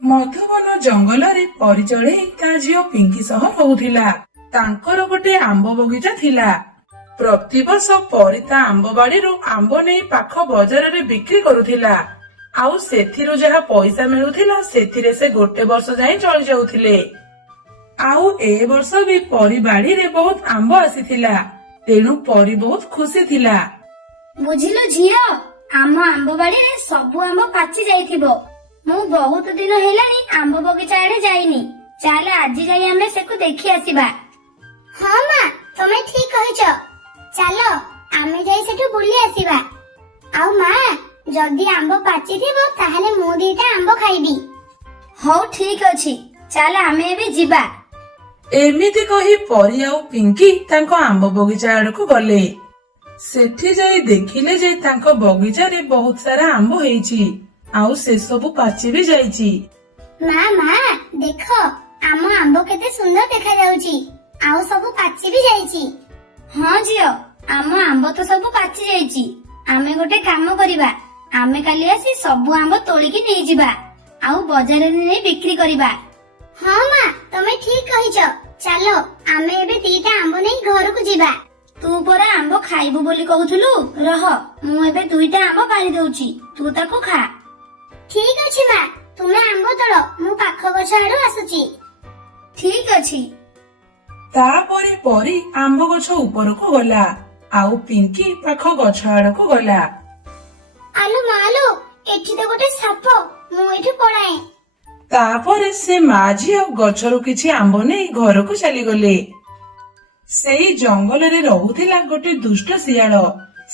ମଧୁବନ ଜଙ୍ଗଲରେ ପରିଚଳେଇ ତା ଝିଅ ପିଙ୍କି ସହ ରହୁଥିଲା। ତାଙ୍କର ଗୋଟେ ଆମ୍ବ ବଗିଚା ଥିଲା। ପ୍ରତିବର୍ଷ ପରି ତା ଆମ୍ବ ବାଡିରୁ ଆମ୍ବ ନେଇ ପାଖ ବଜାରରେ ବିକ୍ରି କରୁଥିଲା। ଆଉ ସେଥିରୁ ଯାହା ପଇସା ମିଳୁଥିଲା ସେଥିରେ ସେ ଗୋଟେ ବର୍ଷ ଯାଏ ଚଳି ଯାଉଥିଲେ। ଆଉ ଏ ବର୍ଷ ବି ପରି ବାଡିରେ ବହୁତ ଆମ୍ବ ଆସିଥିଲା। ତେଣୁ ପରି ବହୁତ ଖୁସି ଥିଲା। ବୁଝିଲୁ ଝିଅ, ଆମ ଆମ୍ବ ବାଡିରେ ସବୁ ଆମ୍ବ ପାଚି ଯାଇଥିବ। ମୁଁ ବହୁତ ଦିନ ହେଲାଣି ଆମ୍ବ ବଗିଚା ଆଡେ ଯାଇନି। ଚାଲେ ଆଜି ଯାଇ ଆମେ ସେକୁ ଦେଖି ଆସିବା। ହଁ ମା, ତମେ ଠିକ କହିଛ। ଚାଲ ଆମେ ଯାଇ ସେଠୁ ବୁଲି ଆସିବା। ଆଉ ମା, ଯଦି ଆମ୍ବ ପାଚିଥିବ ତାହେଲେ ମୁଁ ଦିଟା ଆମ୍ବ ଖାଇବି। ହଉ ଠିକ ଅଛି, ଚାଲେ ଆମେ ଏବେ ଯିବା। ଏମିତି କହି ପରି ଆଉ ପିଙ୍କି ତାଙ୍କ ଆମ୍ବ ବଗିଚା ଆଡକୁ ଗଲେ। ସେଠି ଯାଇ ଦେଖିଲେ ଯେ ତାଙ୍କ ବଗିଚାରେ ବହୁତ ସାରା ଆମ୍ବ ହେଇଛି। ଆଉ ସେସବୁ ପାଚି ବି ଯାଇଛି। ମା ଦେଖ, ଆମ ଆମ୍ବ କେତେ ସୁନ୍ଦର ଦେଖାଯାଉଛି। ଆଉ ସବୁ ପାଚି ବି ଯାଇଛି। ହଁ ଝିଅ, ଆମ ଆମ୍ବ ତ ସବୁ ପାଚି ଯାଇଛି। ଆମେ ଗୋଟେ କାମ କରିବା, ଆମେ କାଲି ଆସି ସବୁ ଆମ୍ବ ତୋଳିକି ନେଇଯିବା। ଆଉ ବଜାରରେ ନେଇ ବିକ୍ରି କରିବା। ହଁ ମା, ତମେ ଠିକ କହିଛ। ଚାଲ ଆମେ ଏବେ ଦିଟା ଆମ୍ବ ନେଇ ଘରକୁ ଯିବା। ତୁ ପରା ଆମ୍ବ ଖାଇବୁ ବୋଲି କହୁଥିଲୁ। ରହ, ମୁଁ ଏବେ 2ଟା ଆମ୍ବ ପାରି ଦଉଛି, ତୁ ତାକୁ ଖା। ଠିକ ଅଛି ମା, ତୁମେ ଆମ୍ବ ତୋଳ, ମୁଁ ପାଖ ଗଛ ଆଡୁ ଆସୁଛି। ଠିକ ଅଛି। ତାପରେ ପରି ଆମ୍ବ ଗଛ ଉପରକୁ ଗଲା। ଆଉ ପିଙ୍କି ପାଖ ଗଛ ଆଡକୁ ଗଲା। ଆଲୋ ମାଲୋ, ଏଠି ତ ଗୋଟେ ସାପ। ମୁଁ ଏଠୁ ପଳାଏ। ତାପରେ ସେ ମା ଝିଅ ଗଛରୁ କିଛି ଆମ୍ବ ନେଇ ଘରକୁ ଚାଲିଗଲେ। ସେଇ ଜଙ୍ଗଲରେ ରହୁଥିଲା ଗୋଟେ ଦୁଷ୍ଟ ଶିଆଳ।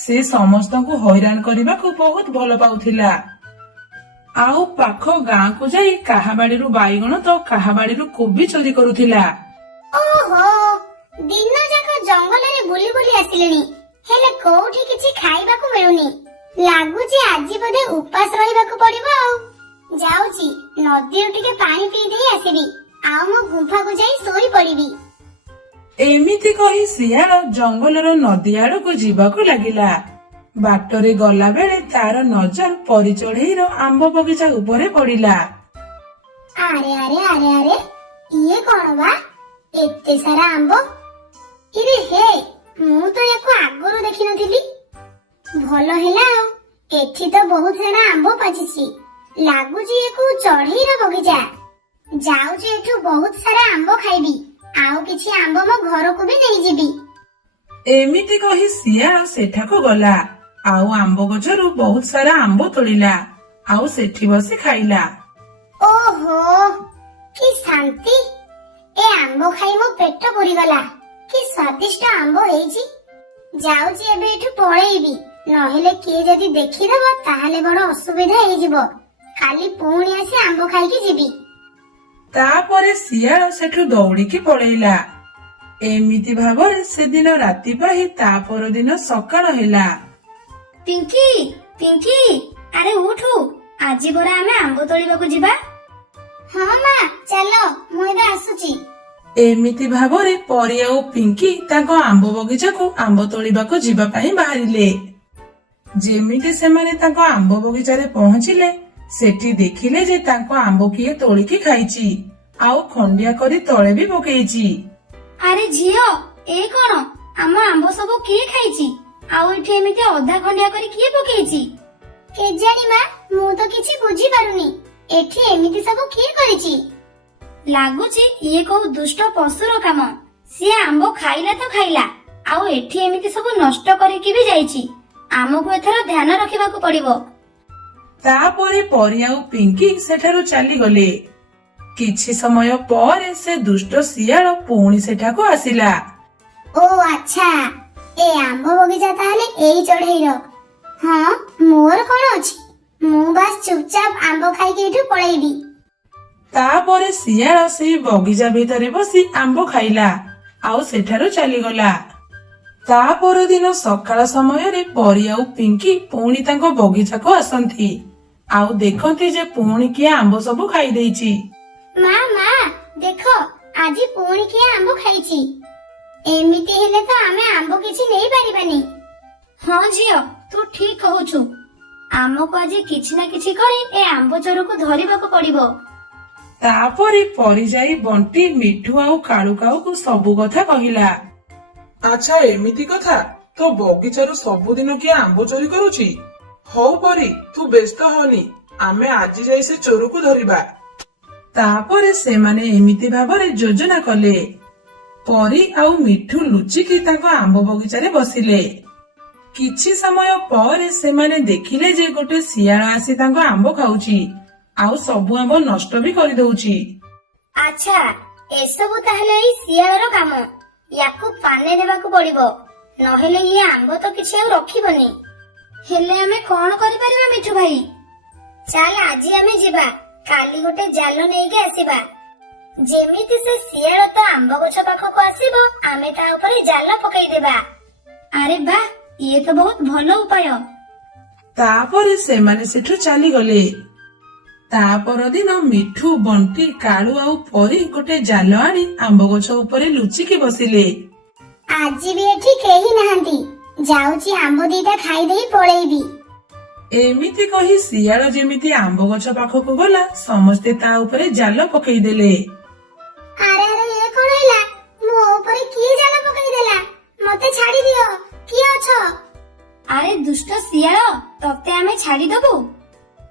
ସେ ସମସ୍ତଙ୍କୁ ହଇରାଣ କରିବାକୁ ବହୁତ ଭଲ ପାଉଥିଲା। ଆଉ ପାଖ ଗାଁକୁ ଯାଇ କାହା ବାଡିରୁ ବାଇଗଣ ତ କାହା ବାଡିରୁ କୋବି ଚୋରି କରୁଥିଲା। ଓହୋ, ଦିନ ଯାକ ଜଙ୍ଗଲରେ ବୁଲି ବୁଲି ଆସିଲିଣି, ହେଲେ କୋଉଠି କିଛି ଖାଇବାକୁ ମିଳୁନି। ଲାଗୁଛି ଆଜି ବୋଧେ ଉପାସ ରହିବାକୁ ପଡିବ। ଆଉ ଯାଉଛି ନଦୀରୁ ଟିକେ ପାଣି ପିଇ ଦେଇ ଆସିବି। ଆଉ ମୋ ଗୁମ୍ଫାକୁ ଯାଇ ଶୋଇ ପଡିବି। ଏମିତି କହି ଶିଆଳ ଜଙ୍ଗଲର ନଦୀ ଆଡକୁ ଯିବାକୁ ଲାଗିଲା। ବାଟରେ ଗଲା ବେଳେ ତାର ନଜର ପରିଚଢେଇର ଆମ୍ବ ବଗିଚା ଉପରେ ପଡିଲା। ଆରେ ଆରେ ଆରେ ଆରେ, ଇଏ କଣ ବା, ଏତେ ସାରା ଆମ୍ବ। ଇରେ ହେ, ମୁଁ ତ ୟାକୁ ଆଗରୁ ଦେଖିନଥିଲି। ଭଲ ହେଲା, ଆଉ ଏଠି ତ ବହୁତ ସାରା ଆମ୍ବ ପାଚିଛି। ଲାଗୁଛି ୟାକୁ ଚଢେଇର ବଗିଚା। ଯାଉଛି ଏଠୁ ବହୁତ ସାରା ଆମ୍ବ ଖାଇବି। ଆଉ କିଛି ଆମ୍ବ ମୋ ଘରକୁ ବି ନେଇଯିବି। ଏମିତି କହି ଶିଆଳ ସେଠାକୁ ଗଲା। ଆଉ ଆମ୍ବ ଗଛରୁ ବହୁତ ସାରା ଆମ୍ବ ତୋଳିଲା। ଆଉ ସେଠି ବସି ଖାଇଲା। ଓହୋ, କି ଶାନ୍ତି। ଏ ଆମ୍ବ ଖାଇ ମୋ ପେଟ ପୁରିଗଲା। କି ସ୍ୱାଦିଷ୍ଟ ଆମ୍ବ ହେଇଛି। ଯାଉଛି ଏବେ ଏଠୁ ପଳେଇବି, ନହେଲେ କିଏ ଯଦି ଦେଖିଦବ ତାହେଲେ ବଡ ଅସୁବିଧା ହେଇଯିବ। କାଲି ପୁଣି ଆସି ଆମ୍ବ ଖାଇକି ଯିବି। ତାପରେ ଶିଆଳ ସେଠୁ ଦୌଡିକି ପଳେଇଲା। ଏମିତି ଭାବରେ ସେଦିନ ରାତି ପାହି ତା ପରଦିନ ସକାଳ ହେଲା। ପିଙ୍କି, ପିଙ୍କି, ଆରେ ଉଠୁ, ଆଜି ପରା ଆମେ ଆମ୍ବ ତୋଳିବାକୁ ଯିବା। ହଁ ମା, ଚାଲ, ମୁଁ ଏବେ ଆସୁଛି। ଏମିତି ଭାବରେ ପରି ଆଉ ପିଙ୍କି ତାଙ୍କ ଆମ୍ବ ବଗିଚାକୁ ଆମ୍ବ ତୋଳିବାକୁ ଯିବା ପାଇଁ ବାହାରିଲେ। ଯେମିତି ସେମାନେ ତାଙ୍କ ଆମ୍ବ ବଗିଚାରେ ପହଞ୍ଚିଲେ, ସେଠି ଦେଖିଲେ ଯେ ତାଙ୍କ ଆମ୍ବ କିଏ ତୋଳିକି ଖାଇଛି। ଆଉ ଖଣ୍ଡିଆ କରି ତଳେ ବି ପକେଇଛି। ଆରେ ଝିଅ, ଏ କଣ, ଆମ ଆମ୍ବ ସବୁ କିଏ ଖାଇଛି? ଆଉ ଏଠି ଏମିତି ଅଧା ଖଣ୍ଡିଆ କରି କିଏ ପକେଇଛି? କେଜାଣି ମା, ମୁଁ ତ କିଛି ବୁଝିପାରୁନି। ଏଠି ଏମିତି ସବୁ କିଏ କରିଛି? ଲାଗୁଛି ଇଏ କୋଉ ଦୁଷ୍ଟ ପଶୁର କାମ। ସିଏ ଆମ୍ବ ଖାଇଲା ତ ଖାଇଲା, ଆଉ ଏଠି ଏମିତି ସବୁ ନଷ୍ଟ କରିକି ବି ଯାଇଛି। ଆମକୁ ଏଥର ଧ୍ୟାନ ରଖିବାକୁ ପଡିବ। ତାପରେ ପରି ଆଉ ପିଙ୍କି ସେଠାରୁ ଚାଲିଗଲେ। କିଛି ସମୟ ପରେ ସେ ଦୁଷ୍ଟ ଶିଆଳ ପୁଣି ସେଠାକୁ ଆସିଲା। ଓ ଆଚ୍ଛା, ଏ ଆମ୍ବ ବଗିଚା ତାହେଲେ ଏଇ ଚଢେଇର। ହଁ, ମୋର କଣ ଅଛି, ମୁଁ ବାସ୍ ଚୁପଚାପ ଆମ୍ବ ଖାଇକି ଏଠୁ ପଳେଇବି। ତାପରେ ଶିଆଳ ସେଇ ବଗିଚା ଭିତରେ ବସି ଆମ୍ବ ଖାଇଲା। ଆଉ ସେଠାରୁ ଚାଲିଗଲା। ତା ପରଦିନ ସକାଳ ସମୟରେ ପରି ଆଉ ପିଙ୍କି ପୁଣି ତାଙ୍କ ବଗିଚାକୁ ଆସନ୍ତି। ଆଉ ଦେଖନ୍ତି ଯେ ପୁଣି କିଏ ଆମ୍ବ ସବୁ ଖାଇଦେଇଛି। ମା, ଦେଖ, ଆଜି ପୁଣି କିଏ ଆମ୍ବ ଖାଇଛି। ଏମିତି ହେଲେ ତ ଆମେ ଆମ୍ବ କିଛି ନେଇପାରିବାନି। ହଁ ଝିଅ, ତୁ ଠିକ କହୁଛୁ। ଆମକୁ ଆଜି କିଛି ନା କିଛି କରି ଏ ଆମ୍ବ ଚୋରକୁ ଧରିବାକୁ ପଡିବ। ତାପରେ ପରି ଯାଇ ବଣ୍ଟି ମିଠୁ ଆଉ କାଳୁ କାଉକୁ ସବୁ କଥା କହିଲା। ଆଚ୍ଛା ଏମିତି କଥା, ତୋ ବଗିଚାରୁ ସବୁଦିନ କିଏ ଆମ୍ବ ଚୋରି କରୁଛି? ହଉ ପରି, ତୁ ବ୍ୟସ୍ତ ହନି, ଆମେ ଆଜି ଯାଇ ସେ ଚୋରକୁ ଧରିବା। ତାପରେ ସେମାନେ ଏମିତି ଭାବରେ ଯୋଜନା କଲେ। ପରି ଆଉ ମିଠୁ ଲୁଚିକି ତାଙ୍କ ଆମ୍ବ ବଗିଚାରେ ବସିଲେ। କିଛି ସମୟ ପରେ ସେମାନେ ଦେଖିଲେ ଯେ ଗୋଟେ ଶିଆଳ ଆସି ତାଙ୍କ ଆମ୍ବ ଖାଉଛି ଆଉ ସବୁ ଆମ୍ବ ନଷ୍ଟ ବି କରିଦଉଛି। ଆଚ୍ଛା, ଏସବୁ ତାହେଲେ ଏଇ ଶିଆଳର କାମ। ୟାକୁ ପାନେ ଦେବାକୁ ପଡିବ, ନହେଲେ ଇଏ ଆମ୍ବ ତ କିଛି ଆଉ ରଖିବନି। ହେଲେ ଆମେ କଣ କରିପାରିବା ମିଠୁ ଭାଇ? ଚାଲ ଆଜି ଆମେ ଯିବା, କାଲି ଗୋଟେ ଜାଲ ନେଇକି ଆସିବା। ଯେମିତି ସେ ଶିଆଳ ତ ଆମ୍ବ ଗଛ ପାଖକୁ ଆସିବ, ଆମେ ତା ଉପରେ ଜାଲ ପକେଇଦେବା। ଆରେ ବା, ଇଏ ତ ବହୁତ ଭଲ ଉପାୟ। ତାପରେ ସେମାନେ ସେଠୁ ଚାଲିଗଲେ। ତା ପରଦିନ ମିଠୁ, ବଣ୍ଟି, କାଳୁ ଆଉ ପରି ଗୋଟେ ଜାଲ ଆଣି ଆମ୍ବ ଗଛ ଉପରେ ଲୁଚିକି ବସିଲେ। ଆଜି ବି ଏଠି କେହି ନାହାନ୍ତି, ଯାଉଛି ଆମ୍ବ ଦିଟା ଖାଇଦେଇ ପଳେଇବି। ଏମିତି କହି ଶିଆଳ ଯେମିତି ଆମ୍ବ ଗଛ ପାଖକୁ ଗଲା, ସମସ୍ତେ ତା ଉପରେ ଜାଲ ପକେଇଦେଲେ। ଆରେ ଆରେ ଇଏ କଣ ହେଲା? ମୋ ଉପରେ କିଏ ଜାଲ ପକେଇଦେଲା? ମତେ ଛାଡି ଦିଅ, କିଏ ଅଛ? ଆରେ ଦୁଷ୍ଟ ଶିଆଳ, ତତେ ଆମେ ଛାଡିଦବୁ?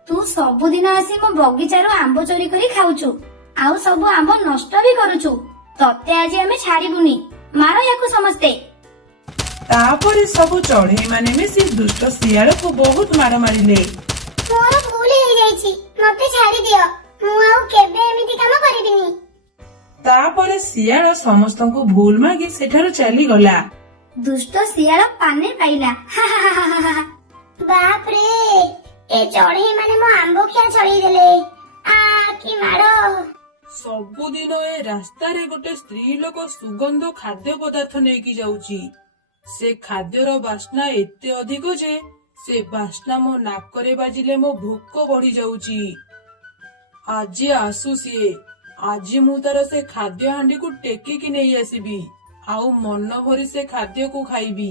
ତୁ ସବୁଦିନ ଆସି ମୋ ବଗିଚାରୁ ଆମ୍ବ ଚୋରି କରି ଖାଉଛୁ, ଆଉ ସବୁ ଆମ୍ବ ନଷ୍ଟ ବି କରୁଛୁ। ତତେ ଆଜି ଆମେ ଛାଡିବୁନି, ମାର ୟାକୁ ସମସ୍ତେ। ତାପରେ ସବୁ ଚଢେଇ ମାନେ ମିଶି ଦୁଷ୍ଟ ଶିଆଳକୁ ବହୁତ ମାଡ଼ ମାରିଲେ। ମୋର ଭୁଲ ହେଇଯାଇଛି, ମତେ ଛାଡି ଦିଅ, ମୁଁ ଆଉ କେବେ ଏମିତି କାମ କରିବିନି। ତାପରେ ଶିଆଳ ସମସ୍ତଙ୍କୁ ଭୁଲ ମାଗି ସେଠାରୁ ଚାଲିଗଲା। ଦୁଷ୍ଟ ଶିଆଳ ପାନେ ପାଇଲା। ହା ହା ହା ହା ହା। ବାପରେ, ଏ ଚଢେଇ ମାନେ ମୋ ଆମ୍ବ ଖିଆ ଛଡେଇ ଦେଲେ। ଆ କି ମାଡ! ସବୁଦିନ ଏ ରାସ୍ତାରେ ଗୋଟେ ସ୍ତ୍ରୀ ଲୋକ ସୁଗନ୍ଧ ଖାଦ୍ୟ ପଦାର୍ଥ ନେଇକି ଯାଉଛି। ସେ ଖାଦ୍ୟର ବାସ୍ନା ଏତେ ଅଧିକ ଯେ ସେ ବାସ୍ନା ମୋ ନାକରେ ବାଜିଲେ ମୋ ଭୋକ ବଢି ଯାଉଛି। ଆଜି ଆସୁ ସିଏ, ଆଜି ମୁଁ ତାର ସେ ଖାଦ୍ୟ ହାଣ୍ଡିକୁ ଟେକିକି ନେଇ ଆସିବି ଆଉ ମନ ଭରି ସେ ଖାଦ୍ୟକୁ ଖାଇବି।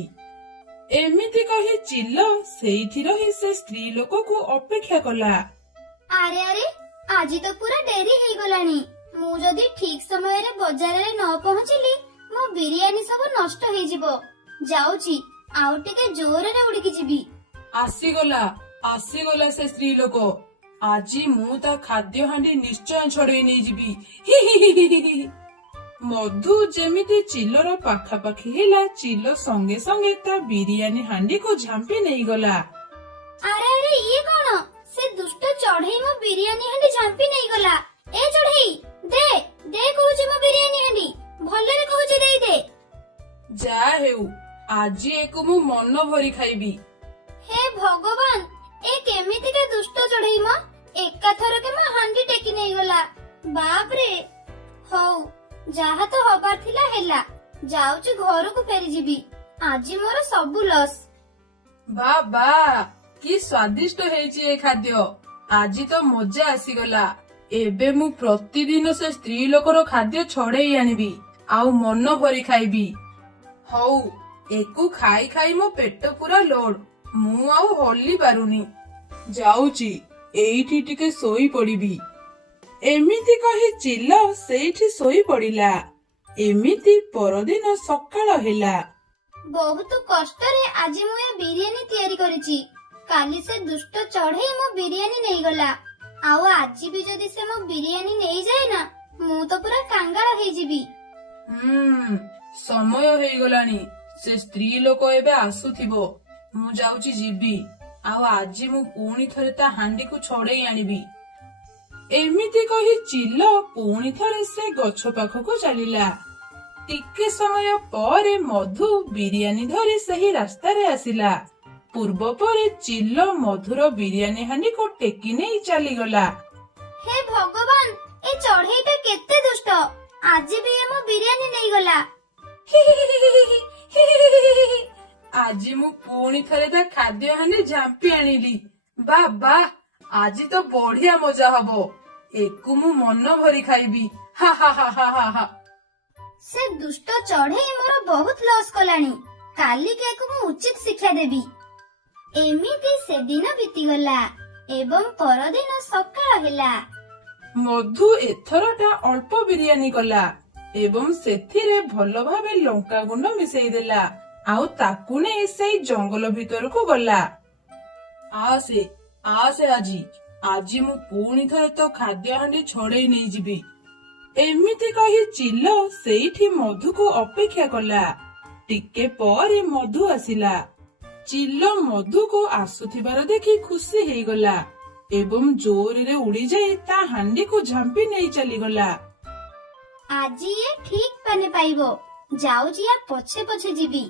ଏମିତି କହି ଚିଲ ସେଇଠି ରହି ସେ ସ୍ତ୍ରୀ ଲୋକକୁ ଅପେକ୍ଷା କଲା। ଆରେ ଆରେ, ଆଜି ତ ପୁରା ଡେରି ହେଇଗଲାଣି। ମୁଁ ଯଦି ଠିକ ସମୟରେ ବଜାରରେ ନ ପହଞ୍ଚିଲି, ମୋ ବିରିୟାନୀ ସବୁ ନଷ୍ଟ ହେଇଯିବ। ଯାଉଛି, ଆଉ ଟିକେ ଜୋରରେ ଉଡିକି ଯିବି। ଆସିଗଲା ଆସିଗଲା ସେ ସ୍ତ୍ରୀ ଲୋକ। ଆଜି ମୁଁ ତା ଖାଦ୍ୟ ହାଣ୍ଡି ନିଶ୍ଚୟ ଛଡେଇ ନେଇଯିବି। ହି ହି ହି ହି ହି। ମଧୁ ଯେମିତି ଚିଲର ପାଖାପାଖି ହେଲା, ଚିଲ ସଙ୍ଗେ ସଙ୍ଗେ ତା ବିରିୟାନୀ ହାଣ୍ଡିକୁ ଝାମ୍ପି ନେଇଗଲା। ଆରେ ଆରେ, ଇଏ କଣ? ସେ ଦୁଷ୍ଟ ଚଢେଇ ମୋ ବିରିୟାନୀ ହାଣ୍ଡି ଝାମ୍ପି ନେଇଗଲା। ଏ ଚଢେଇ, ଦେ ଦେ କହୁଛି ମୋ ବିରିୟାନୀ ହାଣ୍ଡି, ଭଲରେ କହୁଛି ଦେଇ ଦେ। ଯାହା ହେଉ, ଆଜି ଏକୁ ମୁଁ ମନ ଭରି ଖାଇବି। ହେ ଭଗବାନ, ଏ କେମିତିକା ଦୁଷ୍ଟ ଚଢେଇ ମ? ଏକାଥରକେ ମୋ ହାଣ୍ଡି ଟେକି ନେଇଗଲା। ବାପରେ। ହଉ, ଯାହା ତ ହବାର ଥିଲା ହେଲା, ଯାଉଛି ଘରକୁ ଫେରିଯିବି। ଆଜି ମୋର ସବୁ ଲସ୍। ବା ବା, କି ସ୍ୱାଦିଷ୍ଟ ହେଇଛି ଏ ଖାଦ୍ୟ। ଆଜି ତ ମଜା ଆସିଗଲା। ଏବେ ମୁଁ ପ୍ରତିଦିନ ସେ ସ୍ତ୍ରୀ ଲୋକର ଖାଦ୍ୟ ଛଡେଇ ଆଣିବି ଆଉ ମନ ଭରି ଖାଇବି। ହଉ, ଏକୁ ଖାଇ ଖାଇ ମୋ ପେଟ ପୁରା ଲୋଡ, ମୁଁ ଆଉ ହଲି ପାରୁନି। ଯାଉଛି, ଏଇଠି ଟିକେ ଶୋଇ ପଡିବି। ଏମିତି କହି ଚିଲ ସେଇଠି ଶୋଇ ପଡିଲା। ଏମିତି ପରଦିନ ସକାଳ ହେଲା। ବହୁତ କଷ୍ଟରେ ଆଜି ମୁଁ ଏ ବିରିୟାନୀ ତିଆରି କରିଛି। କାଲି ସେ ଦୁଷ୍ଟ ଚଢେଇ ମୋ ବିରିୟାନୀ ନେଇଗଲା, ଆଉ ଆଜି ବି ଯଦି ସେ ମୋ ବିରିୟାନୀ ନେଇଯାଏ ନା, ମୁଁ ତ ପୁରା କାଙ୍ଗାଳ ହେଇଯିବି। ସମୟ ହେଇଗଲାଣି, ସେ ସ୍ତ୍ରୀ ଲୋକ ଏବେ ଆସୁଥିବ। ମୁଁ ଯାଉଛି ଯିବି, ଆଉ ଆଜି ମୁଁ ପୁଣି ଥରେ ତା ହାଣ୍ଡିକୁ ଛଡେଇ ଆଣିବି। ଏମିତି କହି ଚିଲ ପୁଣି ଥରେ ସେ ଗଛ ପାଖକୁ ଚାଲିଲା। ଟିକେ ସମୟ ପରେ ମଧୁ ବିରିୟାନୀ ଧରି ସେହି ରାସ୍ତାରେ ଆସିଲା। ପୂର୍ବ ପରି ଚିଲ ମଧୁର ବିରିୟାନୀ ହାଣ୍ଡିକୁ ଟେକି ନେଇ ଚାଲିଗଲା। ହେ ଭଗବାନ, ଏ ଚଢେଇଟା କେତେ ଦୁଷ୍ଟ! ଆଜି ବି ଏ ମୋ ବିରିୟାନୀ ନେଇଗଲା। ଆଜି ମୁଁ ପୁଣି ଥରେ ତା ଖାଦ୍ୟ ହାଣ୍ଡି ଝାମ୍ପି ଆଣିଲି। ବା ବା, ଆଜି ତ ବଢିଆ ମଜା ହବ। ଏକୁ ମୁଁ ମନ ଭରି ଖାଇବି। ହା ହା ହା ହା ହା ହା। ସେ ଦୁଷ୍ଟ ଚଢେଇ ମୋର ବହୁତ ଲସ୍ କଲାଣି। କାଲିକି ଏକୁ ମୁଁ ଉଚିତ ଶିକ୍ଷା ଦେବି। ଏମିତି ସେଦିନ ବିତିଗଲା ଏବଂ ପରଦିନ ସକାଳ ହେଲା। ମଧୁ ଏଥରଟା ଅଳ୍ପ ବିରିୟାନୀ କଲା ଏବଂ ସେଥିରେ ଭଲ ଭାବେ ଲଙ୍କା ଗୁଣ୍ଡ ମିଶେଇ ଦେଲା ଆଉ ତାକୁ ନେଇ ସେଇ ଜଙ୍ଗଲ ଭିତରକୁ ଗଲା। ଆସେ ଆସେ ଆଜି ମୁଁ ପୁଣି ଥରେ ତ ଖାଦ୍ୟ ହାଣ୍ଡି ଛଡେଇ ନେଇଯିବି। ଏମିତି କହି ଚିଲ ସେଇଠି ମଧୁକୁ ଅପେକ୍ଷା କଲା। ଟିକେ ପରେ ମଧୁ ଆସିଲା। ଚିଲ ମଧୁକୁ ଆସୁଥିବାର ଦେଖି ଖୁସି ହେଇଗଲା ଏବଂ ଜୋରରେ ଉଡିଯାଇ ତା ହାଣ୍ଡିକୁ ଝାମ୍ପି ନେଇ ଚାଲିଗଲା। ଆଜି ଏ ଠିକ ପାନେ ପାଇବ। ଯାଉଛି ୟା ପଛେ ପଛେ ଯିବି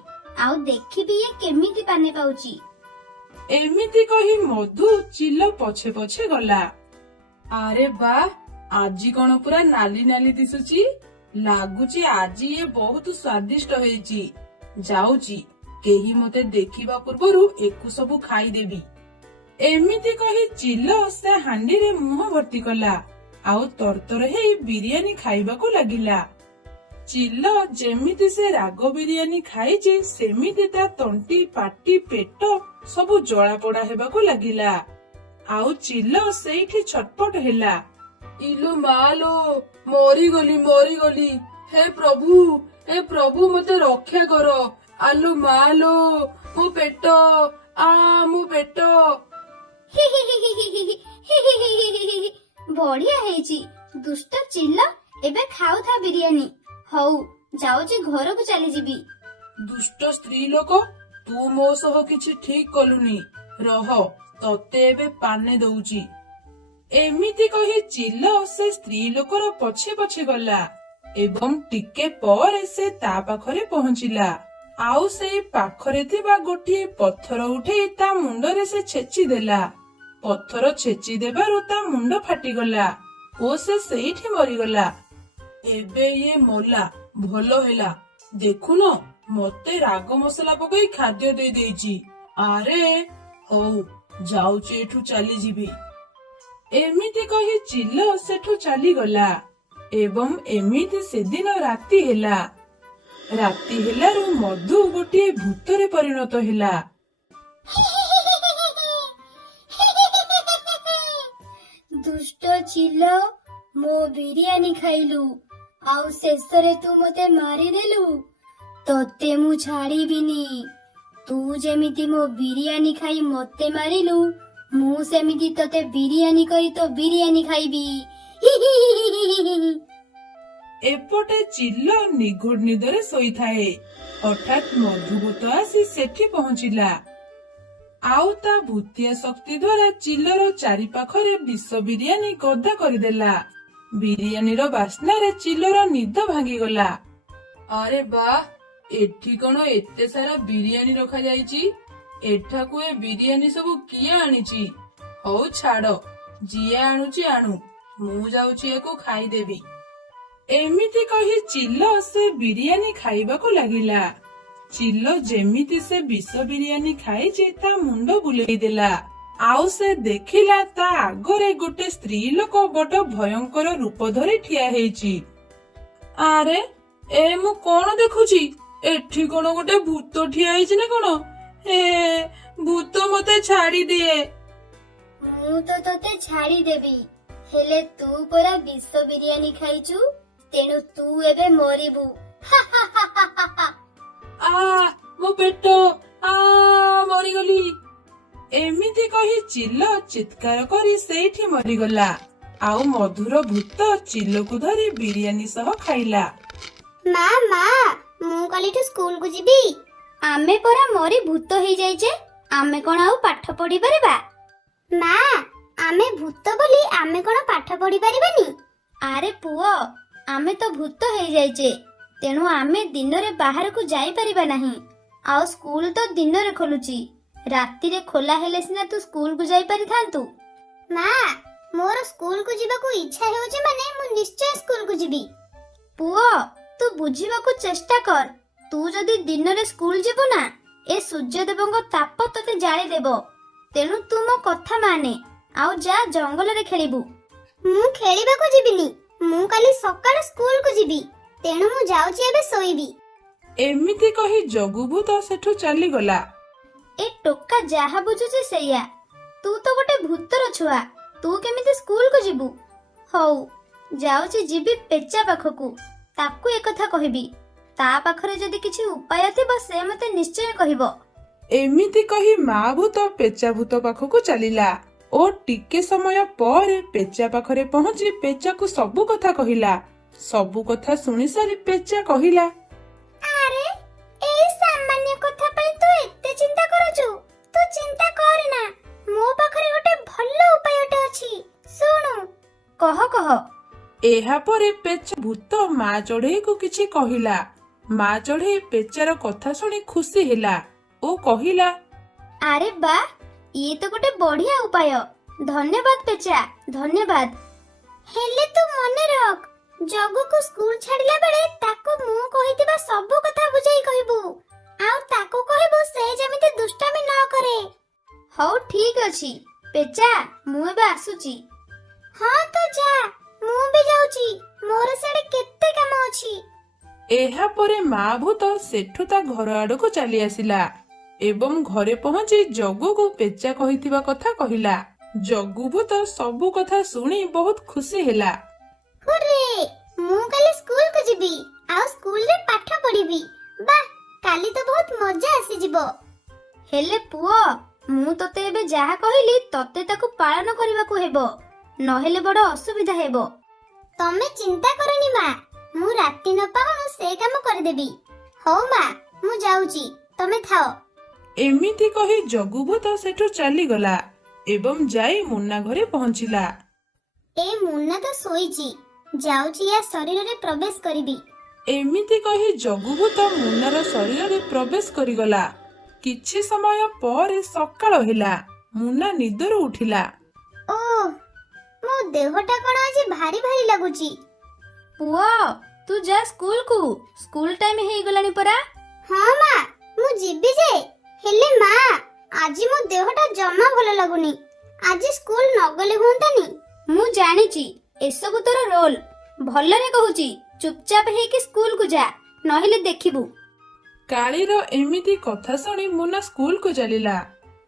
ଆଉ ଦେଖିବି ଏ କେମିତି ପାନେ ପାଉଛି। ଏମିତି କହି ମଧୁ ଚିଲ ପଛେ ପଛେ ଗଲା। ଆରେ ବା, ଆଜି କଣ ପୁରା ନାଲି ନାଲି ଦିଶୁଛି। ଲାଗୁଛି ଆଜି ଏ ବହୁତ ସ୍ୱାଦିଷ୍ଟ ହେଇଛି। ଯାଉଛି, କେହି ମତେ ଦେଖିବା ପୂର୍ବରୁ ଏକୁ ସବୁ ଖାଇଦେବି। ଏମିତି କହି ଚିଲ ସେ ହାଣ୍ଡିରେ ମୁହଁ ଭର୍ତ୍ତି କଲା ଆଉ ତରତର ହେଇ ବିରିୟାନୀ ଖାଇବାକୁ ଲାଗିଲା। ଚିଲ ଯେମିତି ସେ ରାଗ ବିରିୟାନୀ ଖାଇଛି ସେମିତି ତା ତଣ୍ଟି, ପାଟି, ପେଟ ସବୁ ଜଳାପୋଡା ହେବାକୁ ଲାଗିଲା। ଆଉ ଚିଲ ସେଇଠି ଛଟପଟ ହେଲା। ଇଲୋ ମାଲୋ, ମରିଗଲି। ହେ ପ୍ରଭୁ ମତେ ରକ୍ଷା କର। ଆଲୋ ମାଲୋ, ମୋ ପେଟ, ମୋ ପେଟ। ବଢିଆ ହେଇଛି ଦୁଷ୍ଟ ଚିଲ। ଏବେ ଖାଉଥା ବିରିୟାନୀ। ହଉ, ଯାଉଛି ଘରକୁ ଚାଲିଯିବି। ଦୁଷ୍ଟ ସ୍ତ୍ରୀ ଲୋକ, ତୁ ମୋ ସହ କିଛି ଠିକ କଲୁନି। ରହ, ତତେ ଏବେ ପାନେ ଦଉଛି। ଏମିତି କହି ଚିଲ ସେ ସ୍ତ୍ରୀ ଲୋକର ପଛେ ପଛେ ଗଲା ଏବଂ ଟିକେ ପରେ ସେ ତା ପାଖରେ ପହଞ୍ଚିଲା। ଆଉ ସେଇ ପାଖରେ ଥିବା ଗୋଟିଏ ପଥର ଉଠେଇ ତା ମୁଣ୍ଡରେ ସେ ଛେଚି ଦେଲା। ପଥର ଛେଚି ଦେବାରୁ ତା ମୁଣ୍ଡ ଫାଟିଗଲା ଓ ସେ ସେଇଠି ମରିଗଲା। ଏବେ ଇଏ ମଲା, ଭଲ ହେଲା। ଦେଖୁନ, ମତେ ରାଗ ମସଲା ପକେଇ ଖାଦ୍ୟ ଦେଇ ଦେଇଛି। ଆରେ ହଉ, ଯାଉଛି ଏଠୁ ଚାଲିଯିବି। ଏମିତି କହି ଚିଲ ସେଠୁ ଚାଲିଗଲା ଏବଂ ଏମିତି ସେଦିନ ରାତି ହେଲା। ରାତି ହେଲାରୁ ମଧୁ ଗୋଟିଏ ଭୂତରେ ପରିଣତ ହେଲା। ଦୁଷ୍ଟ ଚିଲ, ମୋ ବିରିୟାନୀ ଖାଇଲୁ ଆଉ ଶେଷରେ ତୁ ମତେ ମାରିଦେଲୁ। ତତେ ମୁଁ ଛାଡିବିନି। ତୁ ଯେମିତି ମୋ ବିରିୟାନୀ ଖାଇ ମତେ ମାରିଲୁ, ମୁଁ ସେମିତି ତତେ ବିରିୟାନୀ କରି ତୋ ବିରିୟାନୀ ଖାଇବି। ଏପଟେ ଚିଲ ନିଘୋଡ଼ ନିଦରେ ଶୋଇଥାଏ। ହଠାତ୍ ମଧୁଭୂତ ଆସି ସେଠି ପହଞ୍ଚିଲା ଆଉ ତା ଭୂତିଆ ଶକ୍ତି ଦ୍ୱାରା ଚିଲର ଚାରି ପାଖରେ ବିଷ ବିରିୟାନୀ ଗଦା କରିଦେଲା। ବିରିୟାନୀର ବାସ୍ନାରେ ଚିଲର ନିଦ ଭାଙ୍ଗିଗଲା। ଆରେ ବା, ଏଠି କଣ ଏତେ ସାରା ବିରିୟାନୀ ରଖାଯାଇଛି? ଏଠାକୁ ଏ ବିରିୟାନୀ ସବୁ କିଏ ଆଣିଛି? ହଉ ଛାଡ, ଯିଏ ଆଣୁଛି ଆଣୁ, ମୁଁ ଯାଉଛି ୟାକୁ ଖାଇଦେବି। ଏମିତି କହି ଚିଲ ସେ ବିରିୟାନୀ ଖାଇବାକୁ ଲାଗିଲା। ଚିଲ ଯେମିତି ସେ ବିଷ ବିରିୟାନୀ ଖାଇଛି ତା ମୁଣ୍ଡ ବୁଲେଇ ଦେଲା ଆଉ ସେ ଦେଖିଲା ତା ଆଗରେ ଗୋଟେ ସ୍ତ୍ରୀ ଲୋକ ବଡ ଭୟଙ୍କର ରୂପ ଧରି ଠିଆ ହେଇଛି। ଆରେ, ମୁଁ କଣ ଦେଖୁଛି? ଏଠି କଣ ଗୋଟେ ଭୂତ ଠିଆ ହେଇଛି ନା କଣ? ଭୂତ ମତେ ଛାଡିଦିଏ। ମୁଁ ତ ତତେ ଛାଡିଦେବି, ହେଲେ ତୁ ପରା ବିଷ ବିରିୟାନୀ ଖାଇଛୁ, ତେଣୁ ତୁ ଏବେ ମରିବୁ। ମୋ ପେଟ, ମରିଗଲି। ଏମିତି କହି ଚିଲ ଚିତ୍କାର କରି ସେଇଠି ମରିଗଲା ଆଉ ମଧୁର ଭୂତ ଚିଲକୁ ଧରି ବିରିୟାନୀ ସହ ଖାଇଲା। ମା, ମୁଁ କାଲିଠୁ ସ୍କୁଲକୁ ଯିବି। ଆମେ ପରା ମରି ଭୂତ ହେଇଯାଇଛେ, ଆମେ କଣ ଆଉ ପାଠ ପଢି ପାରିବା? ମା, ଆମେ ଭୂତ ବୋଲି ଆମେ କଣ ପାଠ ପଢି ପାରିବାନି? ଆରେ ପୁଅ, ଆମେ ତ ଭୂତ ହେଇଯାଇଛେ, ତେଣୁ ଆମେ ଦିନରେ ବାହାରକୁ ଯାଇପାରିବା ନାହିଁ। ଆଉ ସ୍କୁଲ ତ ଦିନରେ ଖୋଲୁଛି, ରାତିରେ ଖୋଲା ହେଲେ ସିନା ତୁ ସ୍କୁଲକୁ ଯାଇପାରିଥାନ୍ତୁ। ମା, ମୋର ସ୍କୁଲକୁ ଯିବାକୁ ଇଚ୍ଛା ହେଉଛି ମାନେ ମୁଁ ନିଶ୍ଚୟ ସ୍କୁଲକୁ ଯିବି। ପୁଅ, ତୁ ବୁଝିବାକୁ ଚେଷ୍ଟା କର। ତୁ ଯଦି ଦିନରେ ସ୍କୁଲ ଯିବୁ ନା, ଏ ସୂର୍ଯ୍ୟଦେବଙ୍କ ତାପ ତତେ ଜାଳିଦେବ। ତେଣୁ ତୁ ମୋ କଥା ମାନେ ଆଉ ଯା ଜଙ୍ଗଲରେ ଖେଳିବୁ। ମୁଁ ଖେଳିବାକୁ ଯିବିନି, ମୁଁ କାଲି ସକାଳୁ ସ୍କୁଲକୁ ଯିବି, ତେଣୁ ମୁଁ ଯାଉଛି ଏବେ ଶୋଇବି। ଏମିତି କହି ଜଗୁଭୂତ ସେଠୁ ଚାଲିଗଲା। ଏ ଟୋକା ଯାହା ବୁଝୁଛି ସେଇଆ। ତୁ ତ ଗୋଟେ ଭୂତର ଛୁଆ, ତୁ କେମିତି ସ୍କୁଲକୁ ଯିବୁ? ହଉ ଯାଉଛି ଯିବି ପେଚା ପାଖକୁ, ତାକୁ ଏକଥା କହିବି। ତା ପାଖରେ ଯଦି କିଛି ଉପାୟ ଥିବ ସେ ମତେ ନିଶ୍ଚୟ କହିବ। ଏମିତି କହି ମା ଭୂତ ପେଚା ଭୂତ ପାଖକୁ ଚାଲିଲା ଓ ଟିକେ ସମୟ ପରେ ପେଚା ପାଖରେ ପହଞ୍ଚି ପେଚାକୁ ସବୁ କଥା କହିଲା। ସବୁ କଥା ଶୁଣି ସାରି ପେଚା କହିଲା, ଆରେ ଏଇ ସାମାନ୍ୟ କଥା ପାଇଁ ତୁ ଏତେ ଚିନ୍ତା କରୁଛୁ? ତୁ ଚିନ୍ତା କରନା, ମୋ ପାଖରେ ଗୋଟେ ଭଲ ଉପାୟଟେ ଅଛି, ଶୁଣୁ। କହ କହ। ଏହା ପରେ ପେଚା ଭୂତ ମା ଚଢେଇକୁ କିଛି କହିଲା। ମା ଚଢେଇ ପେଚାର କଥା ଶୁଣି ଖୁସି ହେଲା ଓ କହିଲା, ଆରେ ବା, ଇଏ ତ ଗୋଟେ ବଢିଆ ଉପାୟ। ଧନ୍ୟବାଦ ପେଚା, ଧନ୍ୟବାଦ। ହେଲେ ତୁ ମନେ ରଖ, ଜଗୁକୁ ସ୍କୁଲ ଛାଡିଲା ବେଳେ ତାକୁ ମୁଁ କହିଥିବା ସବୁ କଥା ବୁଝେଇ କହିବୁ। ଆଉ ତାକୁ କହିବୁ ସେ ଯେମିତି ଦୁଷ୍ଟାମି ନ କରେ। ହଉ ଠିକ ଅଛି ପେଚା, ମୁଁ ଏବେ ଆସୁଛି। ହଁ ତୁ ଯା, ମୁଁ ବି ଯାଉଛି, ମୋର ସିଆଡେ କେତେ କାମ ଅଛି। ଏହା ପରେ ମା ଭୂତ ସେଠୁ ତା ଘର ଆଡକୁ ଚାଲି ଆସିଲା ଏବଂ ଘରେ ପହଞ୍ଚି ଜଗୁକୁ ପେଚା କହିଥିବା କଥା କହିଲା। ଜଗୁ ଭୂତ ସବୁ କଥା ଶୁଣି ବହୁତ ଖୁସି ହେଲା। ହୁର୍ରେ, ମୁଁ କାଲି ସ୍କୁଲକୁ ଯିବି ଆଉ ସ୍କୁଲରେ ପାଠ ପଢିବି। ବାଃ, କାଲି ତ ବହୁତ ମଜା ଆସିଯିବ। ହେଲେ ପୁଅ, ମୁଁ ତତେ ଏବେ ଯାହା କହିଲି ତତେ ତାକୁ ପାଳନ କରିବାକୁ ହେବ, ନହେଲେ ବଡ ଅସୁବିଧା ହେବ। ତମେ ଚିନ୍ତା କରନି ମା, ମୁଁ ରାତି ନ ପାହୁଣୁ ସେ କାମ କରିଦେବି। ହଉ ମା, ମୁଁ ଯାଉଛି, ତମେ ଥାଅ। ଏମିତି କହି ଜଗୁ ଭୂତ ସେଠୁ ଚାଲିଗଲା ଏବଂ ଯାଇ ମୁନ୍ନା ଘରେ ପହଞ୍ଚିଲା। ଏ ମୁନ୍ନା ତ ଶୋଇଛି, ଯାଉଛି ୟା ଶରୀରରେ ପ୍ରବେଶ କରିବି। ଏମିତି କହି ଜଗୁ ଭୂତ ମୁନ୍ନାର ଶରୀରରେ ପ୍ରବେଶ କରିଗଲା। କିଛି ସମୟ ପରେ ସକାଳ ହେଲା। ମୁନ୍ନା ନିଦରୁ ଉଠିଲା। ଓଃ, ମୋ ଦେହଟା କଣ ଆଜି ଭାରି ଭାରି ଲାଗୁଛି। ପୁଅ, ତୁ ଯା ସ୍କୁଲକୁ, ସ୍କୁଲ ଟାଇମ ହେଇଗଲାଣି ପରା। ହଁ ମା, ମୁଁ ଯିବି ଯେ, ହେଲେ ମା, ଆଜି ମୋ ଦେହଟା ଜମା ଭଲ ଲାଗୁନି। ଆଜି ସ୍କୁଲ ନ ଗଲେ ହୁଅନ୍ତାନି? ମୁଁ ଜାଣିଛି, ଏସବୁ ତୋର ରୋଲ। ଭଲରେ କହୁଛି, ଚୁପଚାପ ହେଇକି ସ୍କୁଲକୁ ଯା, ନହେଲେ ଦେଖିବୁ। କାଳିର ଏମିତି କଥା ଶୁଣି ମୁନ୍ନା ସ୍କୁଲକୁ ଚାଲିଲା।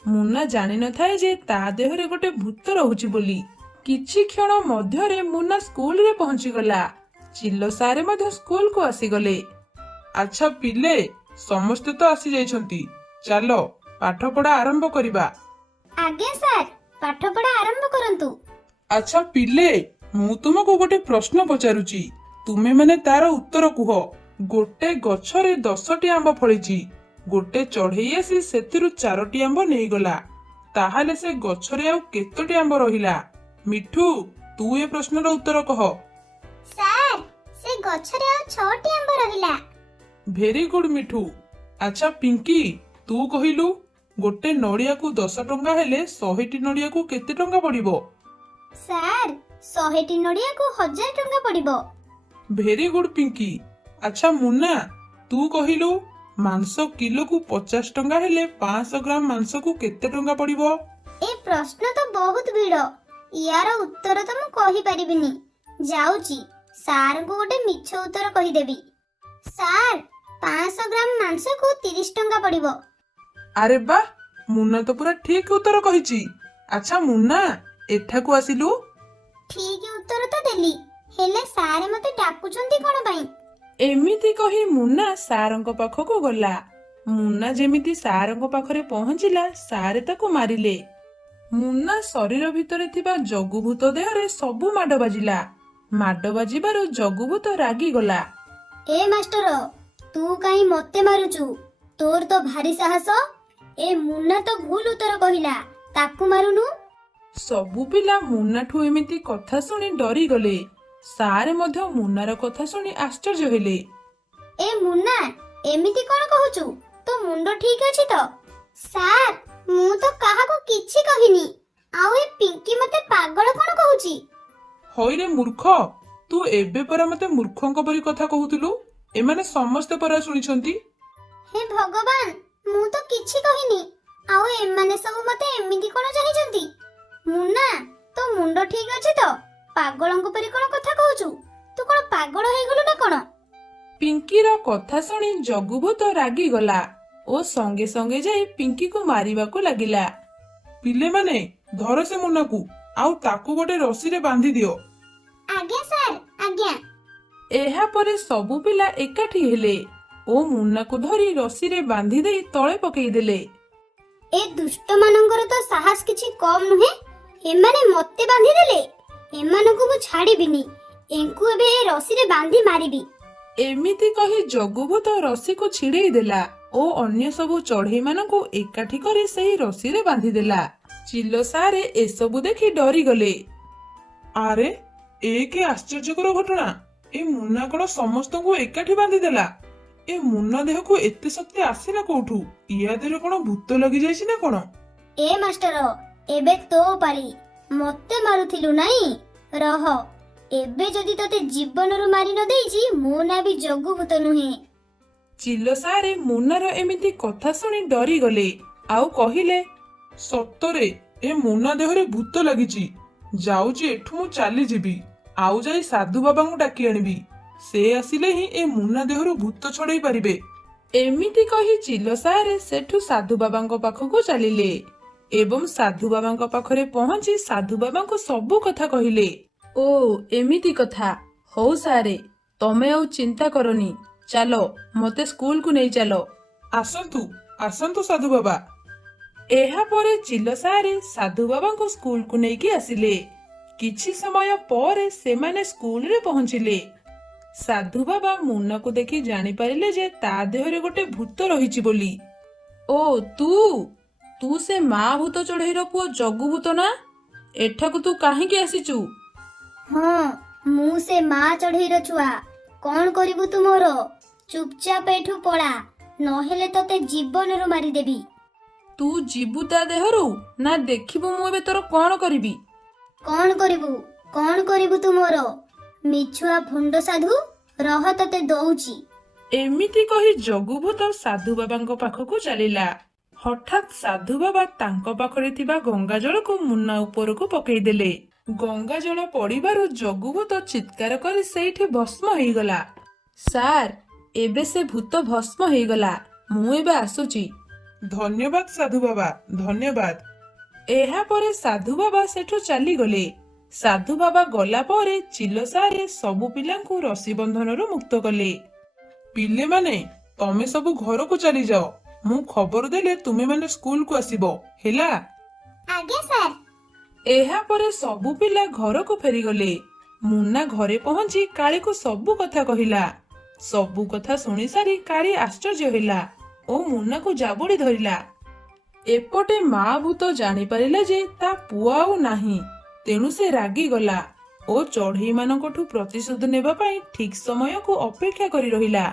ମୁନ୍ନା ଜାଣିନଥାଏ ଯେ ତା ଦେହରେ ଗୋଟେ ଭୂତ ରହୁଛି ବୋଲି। କିଛି କ୍ଷଣ ମଧ୍ୟରେ ମୁନ୍ନା ସ୍କୁଲରେ ପହଞ୍ଚିଗଲା। ଚିଲ ସାରେ ମଧ୍ୟ ସ୍କୁଲକୁ ଆସିଗଲେ। ଆଚ୍ଛା ପିଲେ, ସମସ୍ତେ ତ ଆସି ଯାଇଛନ୍ତି, ଚାଲ ପାଠ ପଢା ଆରମ୍ଭ କରିବା। ଆଜ୍ଞା ସାର୍, ପାଠ ପଢା ଆରମ୍ଭ କରନ୍ତୁ। ଆଚ୍ଛା ପିଲେ, ମୁଁ ତୁମକୁ ଗୋଟେ ପ୍ରଶ୍ନ ପଚାରୁଛି, ତୁମେମାନେ ତାର ଉତ୍ତର କୁହ। ଗୋଟେ ଗଛରେ 10ଟି ଆମ୍ବ ଫଳିଛି, ଗୋଟେ ଚଢେଇ ଆସି ସେଥିରୁ 4ଟି ଆମ୍ବ ନେଇଗଲା, ତାହେଲେ ସେ ଗଛରେ ଆଉ କେତୋଟି ଆମ୍ବ ରହିଲା? ମିଠୁ, ତୁ ଏ ପ୍ରଶ୍ନର ଉତ୍ତର କହ। ସାର୍, ସେ ଗଛରେ ଆଉ 6ଟି ଆମ୍ବ ରହିଲା। Very good Mithu. ଆଚ୍ଛା ପିଙ୍କି, ତୁ କହିଲୁ, ଗୋଟେ ନଡିଆକୁ 10 ଟଙ୍କା ହେଲେ 100ଟି ନଡିଆକୁ କେତେ ଟଙ୍କା ପଡିବ? ସାର୍, 100ଟି ନଡ଼ିଆକୁ 1000 ଟଙ୍କା ପଡିବ। Very good Pinky. ଆଚ୍ଛା ମୁନ୍ନା, ତୁ କହିଲୁ, ମାଂସ କିଲୋକୁ 50 ଟଙ୍କା ହେଲେ 500 ଗ୍ରାମ ମାଂସକୁ କେତେ ଟଙ୍କା ପଡିବ? ଏ ପ୍ରଶ୍ନ ତ ବହୁତ ଭିଡ଼, ୟାର ଉତ୍ତର ତ ମୁଁ କହିପାରିବିନି। ଯାଉଛି, ସାର୍ଙ୍କୁ ଗୋଟେ ମିଛ ଉତ୍ତର କହିଦେବି। ସାର୍, 500 ଗ୍ରାମ ମାଂସକୁ 30 ଟଙ୍କା ପଡିବ। ଆରେ ବା, ମୁନ୍ନା ତ ପୁରା ଠିକ ଉତ୍ତର କହିଛି। ଆଚ୍ଛା ମୁନ୍ନା, ଏଠାକୁ ଆସିଲୁ। ଠିକ ଉତ୍ତର ତ ଦେଲି, ହେଲେ ସାର୍ ମତେ ଡାକୁଛନ୍ତି କଣ ପାଇଁ? ଏମିତି କହି ମୁନ୍ନା ସାରଙ୍କ ପାଖକୁ ଗଲା। ମୁନ୍ନା ଯେମିତି ସାରଙ୍କ ପାଖରେ ପହଞ୍ଚିଲା, ସାରେ ତାକୁ ମାରିଲେ। ମୁନ୍ନା ଶରୀର ଭିତରେ ଥିବା ଜଗୁଭୂତ ଦେହରେ ସବୁ ମାଡ ବାଜିଲା। ମାଡ ବାଜିବାରୁ ଜଗୁଭୂତ ରାଗିଗଲା। ଏ ମାଷ୍ଟର, ତୁ କାହିଁ ମତେ ମାରୁଛୁ? ତୋର ତ ଭାରି ସାହସ। ଏ ମୁନ୍ନା ତ ଭୁଲ ଉତ୍ତର କହିଲା, ତାକୁ ମାରୁନୁ। ସବୁ ପିଲା ମୁନ୍ନାଠୁ ଏମିତି କଥା ଶୁଣି ଡରିଗଲେ। ସାରେ ମଧ୍ୟ ମୁନ୍ନାର କଥା ଶୁଣି ଆଶ୍ଚର୍ଯ୍ୟ ହେଲେ। ଏ ମୁନ୍ନା, ଏମିତି କଣ କହୁଛୁ? ତୋ ମୁଣ୍ଡ ଠିକ ଅଛି ତ? ସାର୍, ମୁଁ ତ କାହାକୁ କିଛି କହିନି। ଆଉ ଏ ପିଙ୍କି ମତେ ପାଗଳ କଣ କହୁଛି? ହଇରେ ମୂର୍ଖ, ତୁ ଏବେ ପରା ମତେ ମୂର୍ଖଙ୍କ ପରି କଥା କହୁଥିଲୁ। ଏମାନେ ସମସ୍ତେ ପରା ଶୁଣିଛନ୍ତି। ହେ ଭଗବାନ, ମୁଁ ତ କିଛି କହିନି, ଆଉ ଏମାନେ ସବୁ ମତେ ଏମିତି କଣ ଚାହିଁଛନ୍ତି? ମୁନ୍ନା, ତୋ ମୁଣ୍ଡ ଠିକ ଅଛି ତ? ପାଗଳଙ୍କ ପରି କଣ କଥା କହୁଛୁ? ତୁ କଣ ପାଗଳ ହେଇଗଲୁ ନା କଣ? ପିଙ୍କିର କଥା ଶୁଣି ଜଗୁଭୂତ ରାଗିଗଲା ଓ ସଙ୍ଗେ ସଙ୍ଗେ ଯାଇ ପିଙ୍କିକୁ ମାରିବାକୁ ଲାଗିଲା। ପିଲେମାନେ, ଧର ସେ ମୁନ୍ନାକୁ ଆଉ ତାକୁ ଗୋଟେ ରସିରେ ବାନ୍ଧି ଦିଅ। ଏହାପରେ ସବୁ ପିଲା ଏକାଠି ହେଲେ ଓ ମୁନ୍ନାକୁ ଧରି ରସିରେ ବାନ୍ଧି ଦେଇ ତଳେ ପକେଇଦେଲେ। ଏ ଦୁଷ୍ଟ ମାନଙ୍କର ତ ସାହସ କିଛି କମ ନୁହେଁ। ଏମାନେ ମତେ ବାନ୍ଧିଦେଲେ। ଏମାନଙ୍କୁ ମୁଁ ଛାଡ଼ିବିନି। ଏଙ୍କୁ ଏବେ ଏ ରସିରେ ବାନ୍ଧି ମାରିବି। ଏମିତି କହି ଜଗୁଭୂତ ରସିକୁ ଛିଡେଇ ଦେଲା ଓ ଅନ୍ୟ ସବୁ ଚଢେଇ ମାନଙ୍କୁ ଏକାଠି କରି ସେହି ରସିରେ ବାନ୍ଧିଦେଲା। ଚିଲ ସାରେ ଏସବୁ ଦେଖି ଡରିଗଲେ। ଆରେ ଏ କି ଆଶ୍ଚର୍ଯ୍ୟକର ଘଟଣା। ଏ ମୁନ୍ନା କଣ ସମସ୍ତଙ୍କୁ ଏକାଠି ବାନ୍ଧିଦେଲା? ଏ ମୁନ୍ନା ଦେହକୁ ଏତେ ଶକ୍ତି ଆସିଲା କୋଉଠୁ? ୟା ଦେହରେ କଣ ଭୂତ ଲାଗିଯାଇଛି ନା କଣ? ଏ ମାଷ୍ଟର, ଏବେ ତୋ ପାଳି। ମତେ ମାରୁଥିଲୁ ନାଇଁ? ରହ, ଏବେ ଯଦି ତତେ ଜୀବନରୁ ମାରି ନ ଦେଇଛି ମୋ ନାଁ ବି ଜଗୁଭୂତ ନୁହେଁ। ଚିଲ ସାରେ ମୁନ୍ନାର ଏମିତି କଥା ଶୁଣି ଡରିଗଲେ ଆଉ କହିଲେ, ସତରେ ଏ ମୁନ୍ନା ଦେହରେ ଭୂତ ଲାଗିଛି। ଯାଉଛି ଏଠୁ ମୁଁ ଚାଲିଯିବି। ଆଉ ଯାଇ ସାଧୁ ବାବାଙ୍କୁ ଡାକି ଆଣିବି। ସେ ଆସିଲେ ହିଁ ଏ ମୁନ୍ନା ଦେହରୁ ଭୂତ ଛଡେଇ ପାରିବେ। ଏମିତି କହି ଚିଲ ସାରେ ସେଠୁ ସାଧୁ ବାବାଙ୍କ ପାଖକୁ ଚାଲିଲେ ଏବଂ ସାଧୁ ବାବାଙ୍କ ପାଖରେ ପହଞ୍ଚି ସାଧୁ ବାବାଙ୍କୁ ସବୁ କଥା କହିଲେ। ଓ ଏମିତି କଥା। ହଉ ସାରେ, ତମେ ଆଉ ଚିନ୍ତା କରନି। ଚାଲ, ମତେ ସ୍କୁଲକୁ ନେଇ ଚାଲ। ଆସନ୍ତୁ ଆସନ୍ତୁ ସାଧୁ ବାବା। ଏହାପରେ ଚିଲ ସାରେ ସାଧୁ ବାବାଙ୍କୁ ସ୍କୁଲକୁ ନେଇକି ଆସିଲେ। କିଛି ସମୟ ପରେ ସେମାନେ ସ୍କୁଲରେ ପହଞ୍ଚିଲେ। ସାଧୁ ବାବା ମୁନ୍ନାକୁ ଦେଖି ଜାଣିପାରିଲେ ଯେ ତା ଦେହରେ ଗୋଟେ ଭୂତ ରହିଛି ବୋଲି। ଓ ତୁ ସେ ମା ଭୂତ ଚଢେଇର ପୁଅ ଜଗୁଭୂତ ନା? ଏଠାକୁ ତୁ କାହିଁକି ଆସିଛୁ? ହଁ, ମୁଁ ସେ ମା ଚଢେଇର ଛୁଆ। କଣ କରିବୁ ତୁ ମୋର? ଚୁପଚାପ ଏଠୁ ପଳା, ନହେଲେ ତତେ ଜୀବନରୁ ମାରିଦେବି। ତୁ ଯିବୁ ତା ଦେହରୁ ନା ଦେଖିବୁ ମୁଁ ଏବେ ତୋର କଣ କରିବି? କଣ କରିବୁ ତୁ ମୋର? ମିଛୁଆ ଭୁଣ୍ଡ ସାଧୁ, ରହ ତତେ ଦଉଛି। ଏମିତି କହି ଜଗୁଭୂତ ସାଧୁ ବାବାଙ୍କ ପାଖକୁ ଚାଲିଲା। ହଠାତ୍ ସାଧୁ ବାବା ତାଙ୍କ ପାଖରେ ଥିବା ଗଙ୍ଗା ଜଳକୁ ମୁନ୍ନା ଉପରକୁ ପକେଇଦେଲେ। ଗଙ୍ଗା ଜଳ ପଡିବାରୁ ଜଗୁଭୂତ ଚିତ୍କାର କରି ସେଇଠି ଭସ୍ମ ହେଇଗଲା। ସାର୍, ଏବେ ସେ ଭୂତ ଭସ୍ମ ହେଇଗଲା। ମୁଁ ଏବେ ଆସୁଛି। ଧନ୍ୟବାଦ ସାଧୁ ବାବା, ଧନ୍ୟବାଦ। ଏହାପରେ ସାଧୁ ବାବା ସେଠୁ ଚାଲିଗଲେ। ସାଧୁ ବାବା ଗଲା ପରେ ଚିଲ ସାରେ ସବୁ ପିଲାଙ୍କୁ ରସି ବନ୍ଧନରୁ ମୁକ୍ତ କଲେ। ପିଲେମାନେ, ତମେ ସବୁ ଘରକୁ ଚାଲିଯାଅ। ମୁଁ ଖବର ଦେଲେ ତୁମେମାନେ ସ୍କୁଲକୁ ଆସିବ, ହେଲା? ଆଜ୍ଞା ସାର୍। ଏହାପରେ ସବୁ ପିଲା ଘରକୁ ଫେରିଗଲେ। ମୁନ୍ନା ଘରେ ପହଞ୍ଚି କାଳିକୁ ସବୁ କଥା କହିଲା। ସବୁ କଥା ଶୁଣି ସାରି କାଳି ଆଶ୍ଚର୍ଯ୍ୟ ହେଲା ଓ ମୁନ୍ନାକୁ ଜାବୁଡି ଧରିଲା। ଏପଟେ ମା ଭୂତ ଜାଣିପାରିଲା ଯେ ତା ପୁଅ ଆଉ ନାହିଁ। ତେଣୁ ସେ ରାଗିଗଲା ଓ ଚଢେଇ ମାନଙ୍କଠୁ ପ୍ରତିଶୋଧ ନେବା ପାଇଁ ଠିକ ସମୟକୁ ଅପେକ୍ଷା କରି ରହିଲା।